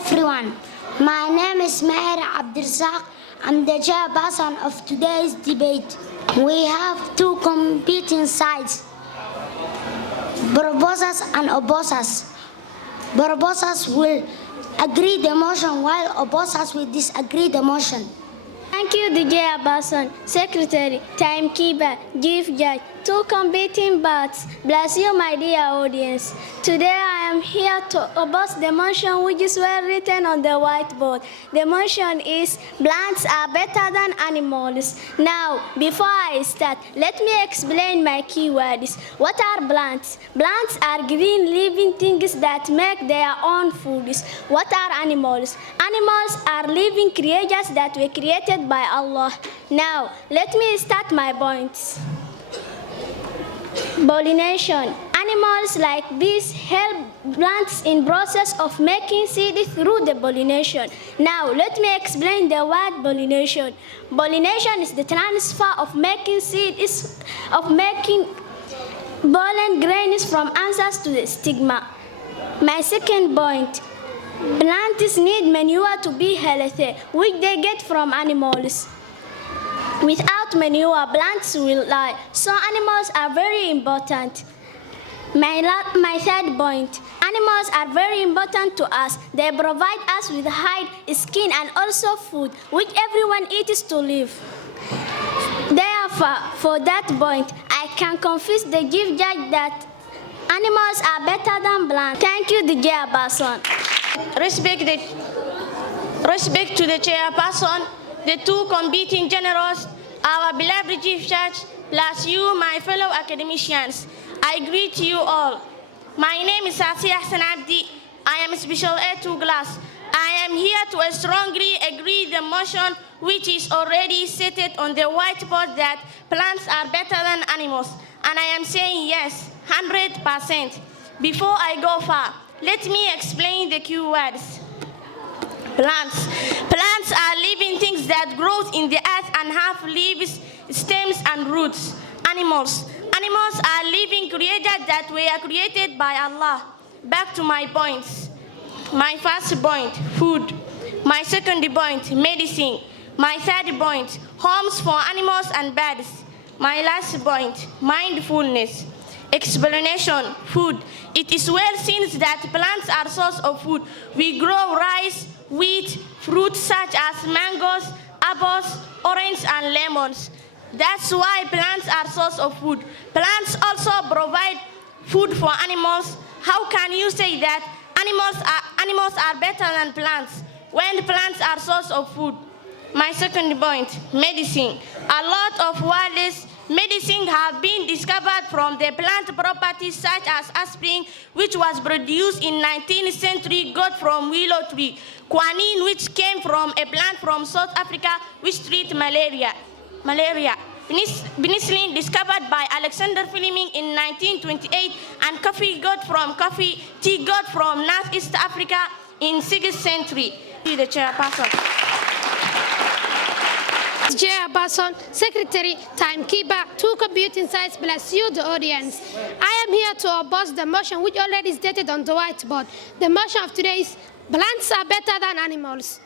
everyone. My name is Maher Abdirzak. I'm the chairperson of today's debate. We have two competing sides, proposers and opposers. Proposers will agree the motion while opposers will disagree the motion. Thank you, DJ Abbasan, Secretary, Timekeeper, Chief Judge, two competing parts. Bless you, my dear audience. Today I am here to oppose the motion which is well written on the whiteboard. The motion is plants are better than animals. Now, before I start, let me explain my keywords. What are plants? Plants are green living things that make their own foods. What are animals? Animals are living creatures that were created by Allah. Now, let me start my points. Pollination. Animals like bees help plants in process of making seeds through the pollination. Now, let me explain the word pollination. Pollination is the transfer of making seeds, of making pollen grains from answers to the stigma. My second point. Plants need manure to be healthy, which they get from animals. Without manure, plants will die, so animals are very important. My third point, animals are very important to us. They provide us with hide, skin, and also food, which everyone eats to live. Therefore, for that point, I can confess the chief judge that animals are better than plants. Thank you, DJ Abbasan. Respect to the chairperson, the two competing generals, our beloved chief judge, plus you, my fellow academicians. I greet you all. My name is Asiya Hassan Abdi. I am Special A2 class. I am here to strongly agree the motion which is already stated on the whiteboard that plants are better than animals. And I am saying yes, 100%. Before I go far, let me explain the keywords. Plants. Plants are living things that grow in the earth and have leaves, stems, and roots. Animals. Animals are living creatures that were created by Allah. Back to my points. My first point, food. My second point, medicine. My third point, homes for animals and birds. My last point, mindfulness. Explanation, food. It is well seen that plants are source of food. We grow rice, wheat, fruits such as mangoes, apples, oranges, and lemons. That's why plants are source of food. Plants also provide food for animals. How can you say that animals are better than plants when plants are source of food? My second point, medicine. A lot of world's medicine have been discovered from the plant properties such as aspirin, which was produced in 19th century, got from willow tree. Quinine, which came from a plant from South Africa, which treats malaria. Penicillin, discovered by Alexander Fleming in 1928, and coffee got from tea got from Northeast Africa in 6th century. The chairperson. Chairperson, Secretary, Timekeeper, two computing sites, bless you, the audience. I am here to oppose the motion which already stated on the whiteboard. The motion of today is plants are better than animals.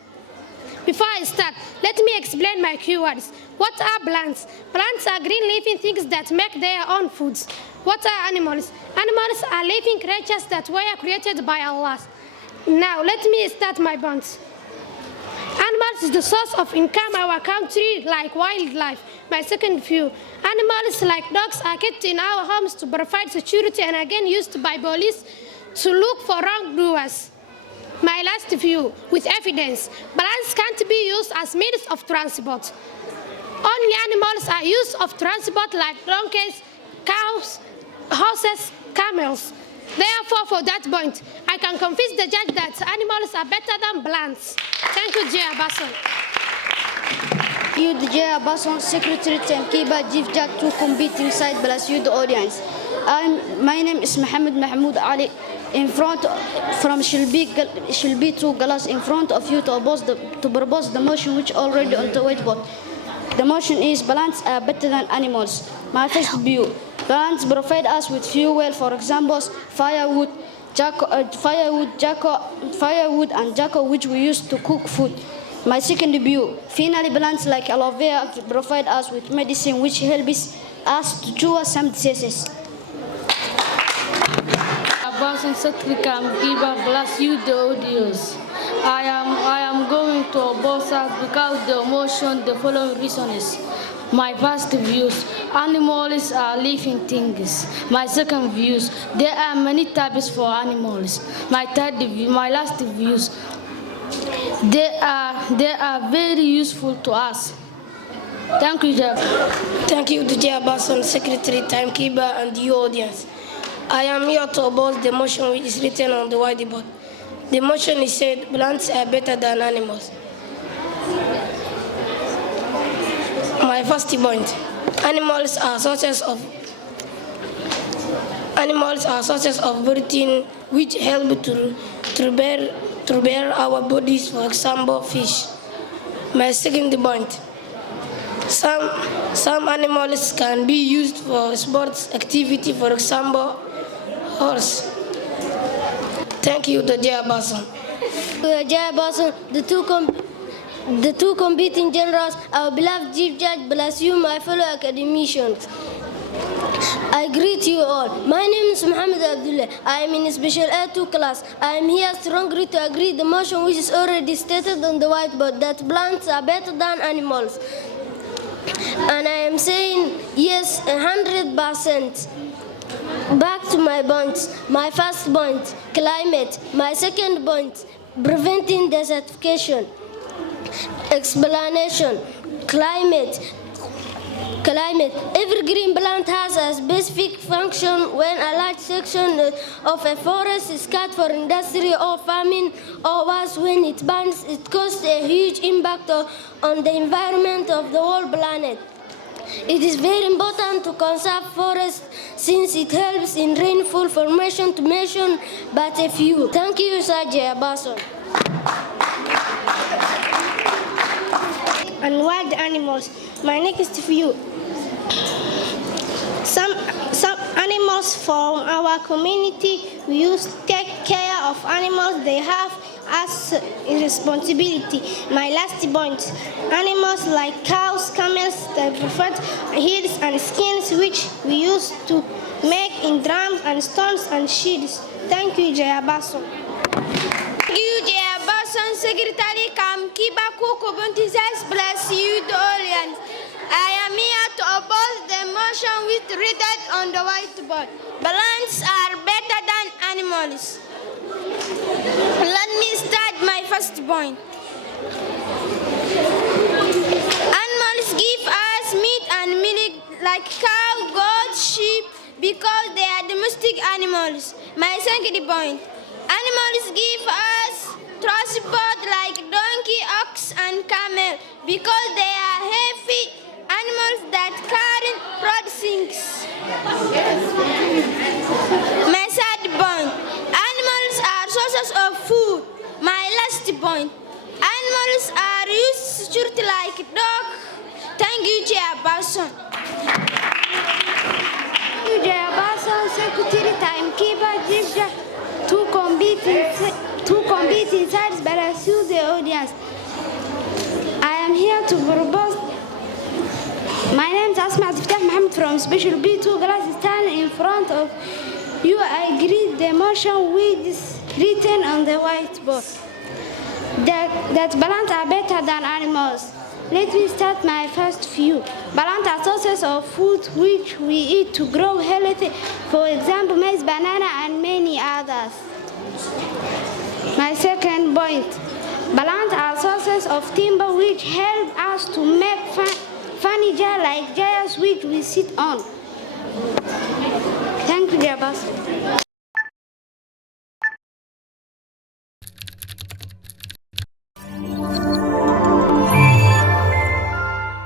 Before I start, let me explain my keywords. What are plants? Plants are green living things that make their own foods. What are animals? Animals are living creatures that were created by Allah. Now, let me start my points. Animals is the source of income in our country, like wildlife. My second view, animals like dogs are kept in our homes to provide security and again used by police to look for wrongdoers. My last view, with evidence, plants can't be used as means of transport. Only animals are used of transport like donkeys, cows, horses, camels. Therefore, for that point, I can convince the judge that animals are better than plants. Thank you, Jay Abbasan. You, the Jay Abbasan, Secretary, Timekeeper, Chief Judge, two competing sides, bless you, the audience. My name is Mohammed Mahmoud Ali, in front from Shilbi 2 Galas, in front of you to propose the motion which already on the whiteboard. The motion is plants are better than animals. My first view, plants provide us with fuel, for example, firewood, firewood and charcoal which we use to cook food. My second view, finally plants like aloe vera provide us with medicine which helps us to cure some diseases. Abasan Secretary Kamkiba, bless you the audience. I am going to oppose us because the motion the following reason is. My first views, animals are living things. My second views, there are many types for animals. My last views, they are very useful to us. Thank you, Jab. Thank you to Chairperson, Secretary, Timekeeper, and the audience. I am here to oppose the motion which is written on the whiteboard. The motion is said plants are better than animals. My first point, animals are sources of protein which help to bear our bodies, for example, fish. My second point, some animals can be used for sports activity, for example, horse. Thank you, the Chairperson. Chairperson, the two competing generals, our beloved Chief Judge, bless you, my fellow academicians. I greet you all. My name is Muhammad Abdullah. I am in special A2 class. I am here strongly to agree the motion which is already stated on the whiteboard that plants are better than animals. And I am saying yes, 100%. Back to my points. My first point, climate. My second point, preventing desertification. Explanation, climate. Every green plant has a specific function. When a large section of a forest is cut for industry or farming, or worse, when it burns, it causes a huge impact on the environment of the whole planet. It is very important to conserve forests since it helps in rainfall formation, to mention but a few. Thank you, Sajay Abason. And wild animals. My next view. Some animals from our community, we used to take care of animals they have as a responsibility. My last point, animals like cows, camels, they provide heels and skins which we used to make in drums and stones and shields. Thank you, Jayabaso. Thank you, Chairperson, Secretary Kamkiba Kukubunti says, bless you, the audience. I am here to oppose the motion with written on the whiteboard. Plants are better than animals. Let me start my first point. Animals give us meat and milk like cow, goat, sheep because they are domestic animals. My second point. Animals give us transport like donkey, ox, and camel because they are heavy animals that carry things. My third point. Animals are sources of food. My last point. Animals are used to shoot like dog. Thank you, Chairperson. Thank you, Chairperson, Secretary, Timekeeper, Chief Judge. Two competing sides, but I choose the audience. I am here to propose. My name is Asma Ziftah Mohammed from Special B2 class, standing in front of you. I agree the motion which is written on the whiteboard that plants are better than animals. Let me start my first view. Plants are sources of food which we eat to grow healthy. For example, maize, banana, and many others. My second point. Plants are sources of timber which help us to make furniture like chairs which we sit on. Thank you, Jabas.